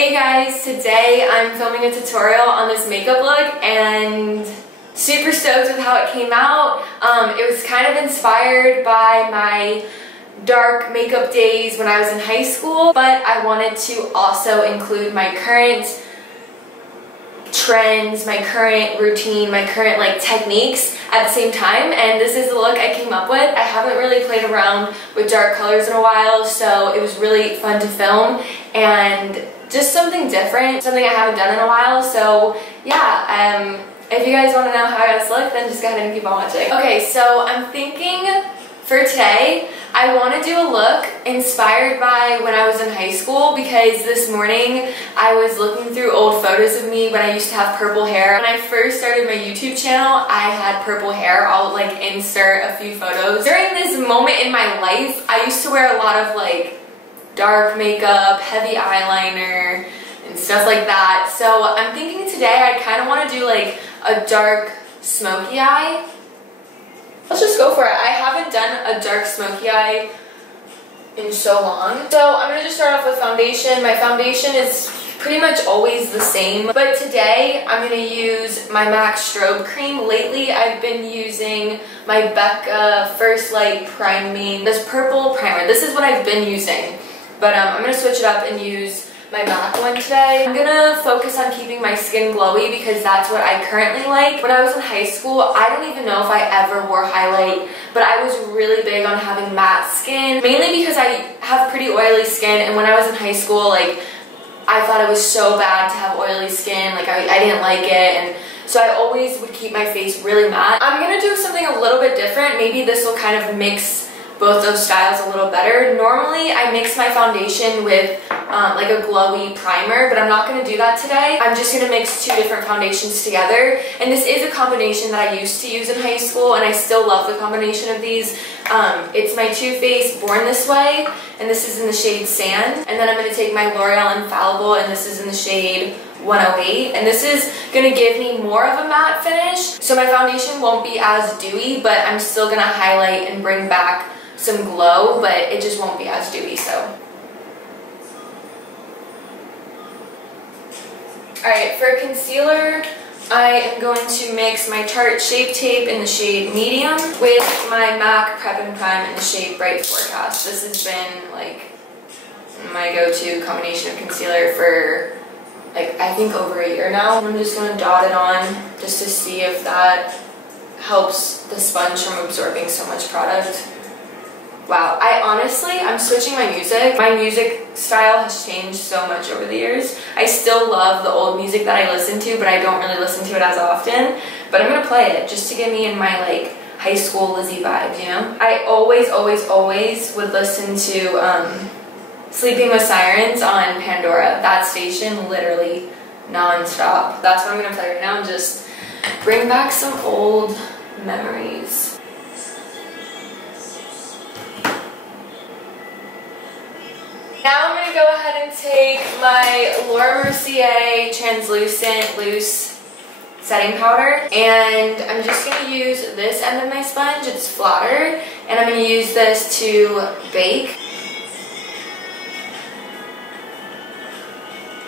Hey guys, today I'm filming a tutorial on this makeup look and super stoked with how it came out. It was kind of inspired by my dark makeup days when I was in high school, but I wanted to also include my current trends, my current routine, my current techniques at the same time, and this is the look I came up with. I haven't really played around with dark colors in a while, so it was really fun to film and just something different, something I haven't done in a while. So yeah, if you guys want to know how I got this look, then just go ahead and keep on watching. Okay, so I'm thinking for today, I want to do a look inspired by when I was in high school, because this morning I was looking through old photos of me when I used to have purple hair. When I first started my YouTube channel, I had purple hair. I'll insert a few photos. During this moment in my life, I used to wear a lot of dark makeup, heavy eyeliner, and stuff like that. So I'm thinking today I kind of want to do a dark smoky eye. Let's just go for it. I haven't done a dark smoky eye in so long. So I'm going to just start off with foundation. My foundation is pretty much always the same, but today I'm going to use my MAC Strobe Cream. Lately I've been using my Becca First Light Priming, this purple primer. This is what I've been using, but I'm going to switch it up and use my MAC one today. I'm gonna focus on keeping my skin glowy because that's what I currently like. When I was in high school, I don't even know if I ever wore highlight, but I was really big on having matte skin, mainly because I have pretty oily skin, and when I was in high school, I thought it was so bad to have oily skin, I didn't like it, and so I always would keep my face really matte. I'm gonna do something a little bit different. Maybe this will kind of mix both those styles a little better. Normally I mix my foundation with a glowy primer, but I'm not going to do that today. I'm just going to mix two different foundations together, and this is a combination that I used to use in high school, and I still love the combination of these. It's my Too Faced Born This Way, and this is in the shade Sand, and then I'm going to take my L'Oreal Infallible, and this is in the shade 108, and this is going to give me more of a matte finish, so my foundation won't be as dewy, but I'm still going to highlight and bring back some glow, but it just won't be as dewy. So alright, for concealer, I am going to mix my Tarte Shape Tape in the shade Medium with my MAC Prep and Prime in the shade Bright Forecast. This has been my go-to combination of concealer for I think over a year now. I'm just going to dot it on just to see if that helps the sponge from absorbing so much product. Wow, I'm switching my music. My music style has changed so much over the years. I still love the old music that I listen to, but I don't really listen to it as often. But I'm gonna play it just to get me in my high school Lizzie vibes, you know? I always would listen to Sleeping with Sirens on Pandora. That station, literally non-stop. That's what I'm gonna play right now, just bring back some old memories. Now I'm going to go ahead and take my Laura Mercier Translucent Loose Setting Powder, and I'm just going to use this end of my sponge. It's flatter, and I'm going to use this to bake.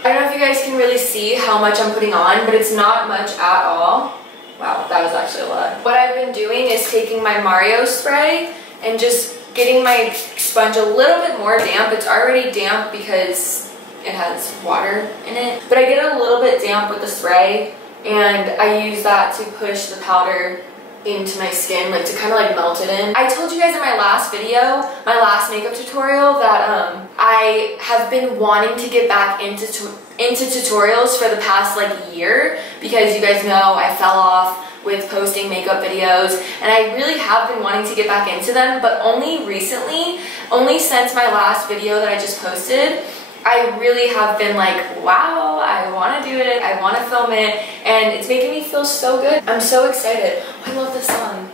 I don't know if you guys can really see how much I'm putting on, but it's not much at all. Wow, that was actually a lot. What I've been doing is taking my Mario spray and just getting my sponge a little bit more damp. It's already damp because it has water in it, but I get it a little bit damp with the spray, and I use that to push the powder into my skin, to kind of melt it in. I told you guys in my last video, my last makeup tutorial, that I have been wanting to get back into tutorials for the past year, because you guys know I fell off with posting makeup videos, and I really have been wanting to get back into them, but only recently, only since my last video that I just posted, I really have been wow, I want to do it, I want to film it, and it's making me feel so good. I'm so excited. Oh, I love this song.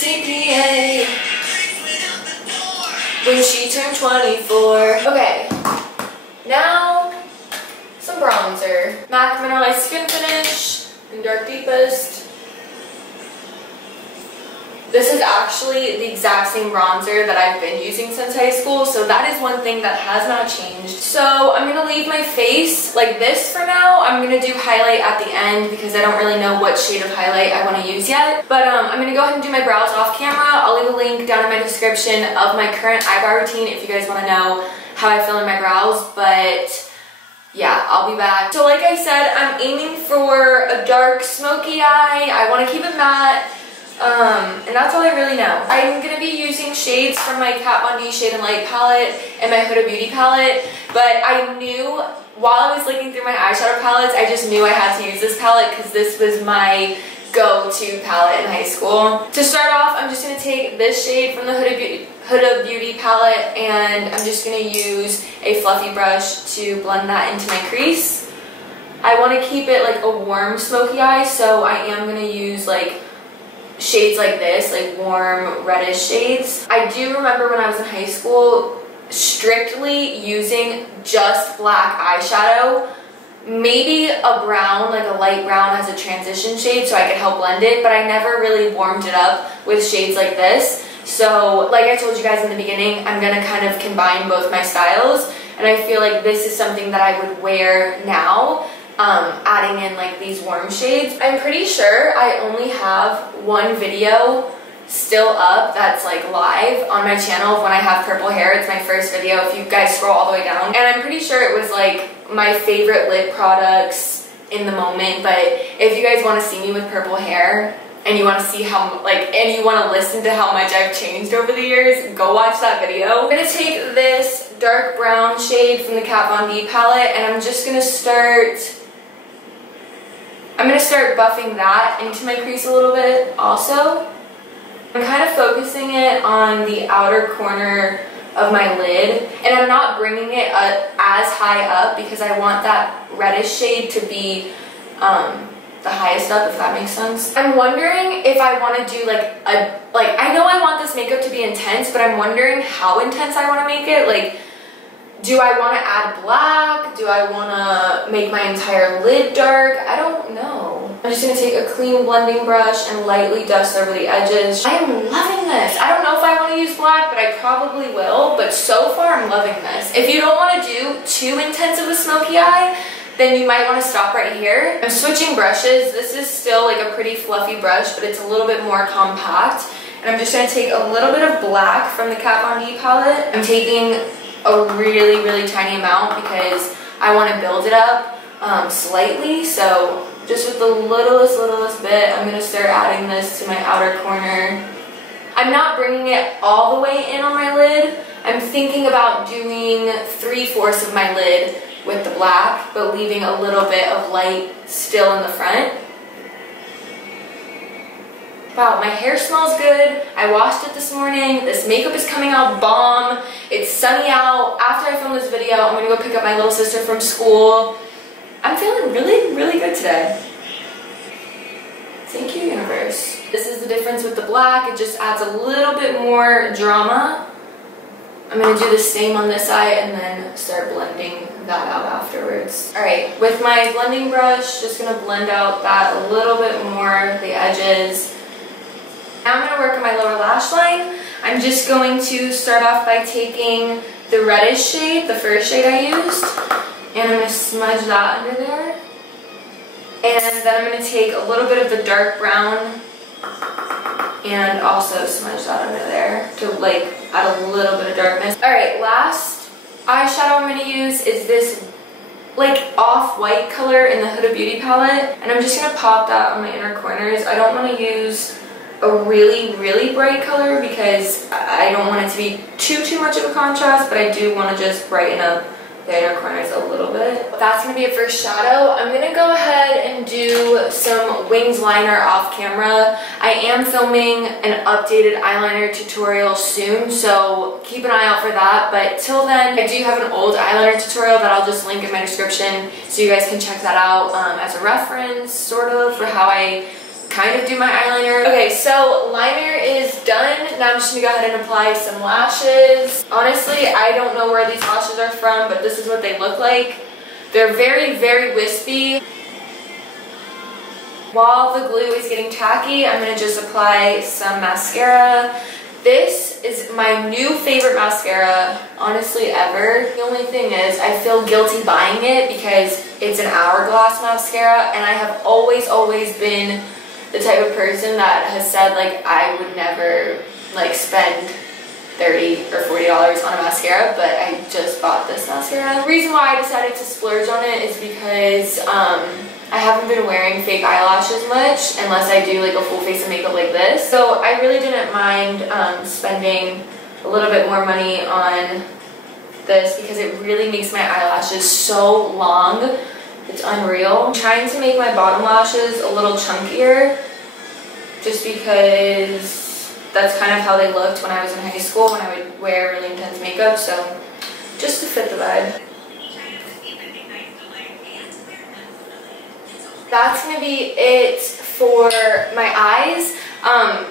CPA, when she turned 24. Okay, now some bronzer. MAC Mineralized Skin Finish in Dark Deepest. This is actually the exact same bronzer that I've been using since high school, so that is one thing that has not changed. So I'm gonna leave my face like this for now. I'm gonna do highlight at the end because I don't really know what shade of highlight I want to use yet. But I'm gonna go ahead and do my brows off camera. I'll leave a link down in my description of my current eyebrow routine if you guys want to know how I fill in my brows. But yeah, I'll be back. So like I said, I'm aiming for a dark smoky eye. I want to keep it matte. And that's all I really know. I'm going to be using shades from my Kat Von D Shade and Light palette and my Huda Beauty palette, but I knew while I was looking through my eyeshadow palettes, I just knew I had to use this palette because this was my go-to palette in high school. To start off, I'm just going to take this shade from the Huda Beauty palette and I'm just going to use a fluffy brush to blend that into my crease. I want to keep it like a warm smoky eye, so I am going to use like shades like this, like warm reddish shades. I do remember when I was in high school strictly using just black eyeshadow, maybe a brown, like a light brown as a transition shade so I could help blend it, but I never really warmed it up with shades like this. So like I told you guys in the beginning, I'm gonna kind of combine both my styles, and I feel like this is something that I would wear now, adding in like these warm shades. I'm pretty sure I only have one video still up that's like live on my channel of when I have purple hair. It's my first video if you guys scroll all the way down, and I'm pretty sure it was like my favorite lip products in the moment. But if you guys want to see me with purple hair and you want to see how and you want to listen to how much I've changed over the years, go watch that video. I'm gonna take this dark brown shade from the Kat Von D palette and I'm just gonna start buffing that into my crease a little bit also. I'm kind of focusing it on the outer corner of my lid, and I'm not bringing it as high up because I want that reddish shade to be the highest up, if that makes sense. I'm wondering if I want to do I know I want this makeup to be intense, but I'm wondering how intense I want to make it. Like, do I want to add black? Do I want to make my entire lid dark? I don't know. I'm just going to take a clean blending brush and lightly dust over the edges. I am loving this. I don't know if I want to use black, but I probably will. But so far, I'm loving this. If you don't want to do too intense of a smoky eye, then you might want to stop right here. I'm switching brushes. This is still like a pretty fluffy brush, but it's a little bit more compact. And I'm just going to take a little bit of black from the Kat Von D palette. I'm taking a really, really tiny amount because I want to build it up slightly. So just with the littlest bit, I'm going to start adding this to my outer corner. I'm not bringing it all the way in on my lid. I'm thinking about doing 3/4 of my lid with the black, but leaving a little bit of light still in the front. Wow, my hair smells good. I washed it this morning. This makeup is coming out bomb. It's sunny out. After I film this video, I'm gonna go pick up my little sister from school. I'm feeling really, really good today. Thank you, universe. This is the difference with the black. It just adds a little bit more drama. I'm gonna do the same on this eye and then start blending that out afterwards. All right, with my blending brush, just gonna blend out that a little bit more, the edges. Now I'm gonna work on my lower lash line. I'm just going to start off by taking the reddish shade, the first shade I used, and I'm gonna smudge that under there. And then I'm gonna take a little bit of the dark brown and also smudge that under there to like add a little bit of darkness. All right, last eyeshadow I'm gonna use is this like off-white color in the Huda Beauty palette, and I'm just gonna pop that on my inner corners. I don't want to use a really, really bright color because I don't want it to be too much of a contrast, but I do want to just brighten up the inner corners a little bit. That's going to be a first shadow. I'm going to go ahead and do some wings liner off camera. I am filming an updated eyeliner tutorial soon, so keep an eye out for that. But till then, I do have an old eyeliner tutorial that I'll just link in my description so you guys can check that out as a reference, sort of, for how I kind of do my eyeliner. Okay, so liner is done. Now I'm just gonna go ahead and apply some lashes. Honestly, I don't know where these lashes are from, but this is what they look like. They're very, very wispy. While the glue is getting tacky, I'm going to just apply some mascara. This is my new favorite mascara, honestly, ever. The only thing is I feel guilty buying it because it's an hourglass mascara, and I have always been the type of person that has said, like, I would never, like, spend $30 or $40 on a mascara, but I just bought this mascara. The reason why I decided to splurge on it is because I haven't been wearing fake eyelashes much unless I do like a full face of makeup like this. So I really didn't mind spending a little bit more money on this because it really makes my eyelashes so long. It's unreal. I'm trying to make my bottom lashes a little chunkier just because that's kind of how they looked when I was in high school when I would wear really intense makeup, so just to fit the vibe. That's going to be it for my eyes.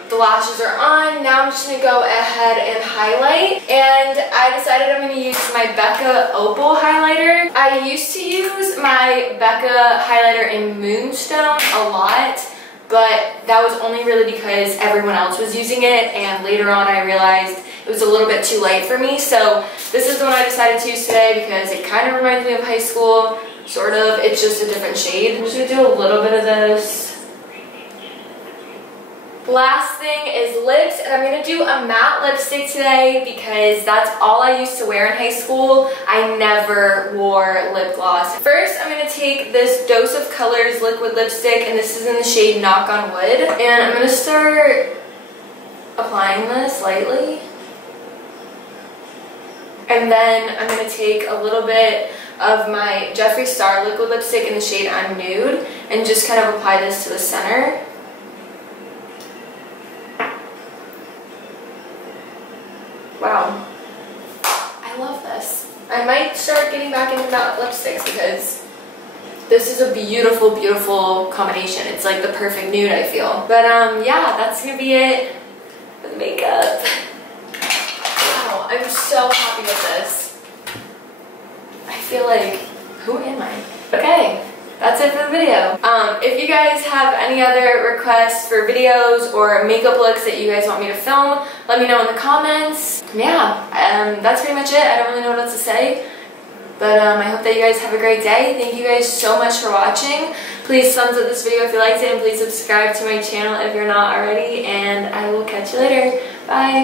The lashes are on. Now I'm just going to go ahead and highlight. And I decided I'm going to use my Becca Opal highlighter. I used to use my Becca highlighter in Moonstone a lot, but that was only really because everyone else was using it, and later on I realized it was a little bit too light for me. So this is the one I decided to use today because it kind of reminds me of high school. Sort of, it's just a different shade. I'm just going to do a little bit of this. Last thing is lips, and I'm going to do a matte lipstick today because that's all I used to wear in high school. I never wore lip gloss. First, I'm going to take this Dose of Colors liquid lipstick, and this is in the shade Knock on Wood. And I'm going to start applying this lightly. And then I'm going to take a little bit of my Jeffree Star liquid lipstick in the shade I'm Nude and just kind of apply this to the center. Wow, I love this. I might start getting back into matte lipsticks because this is a beautiful, beautiful combination. It's like the perfect nude, I feel. But yeah, that's gonna be it with makeup. Wow, I'm so happy with this. I feel like, who am I? Okay, that's it for the video. If you guys have any other requests for videos or makeup looks that you guys want me to film, let me know in the comments. Yeah, that's pretty much it. I don't really know what else to say. But I hope that you guys have a great day. Thank you guys so much for watching. Please thumbs up this video if you liked it, and please subscribe to my channel if you're not already. And I will catch you later. Bye.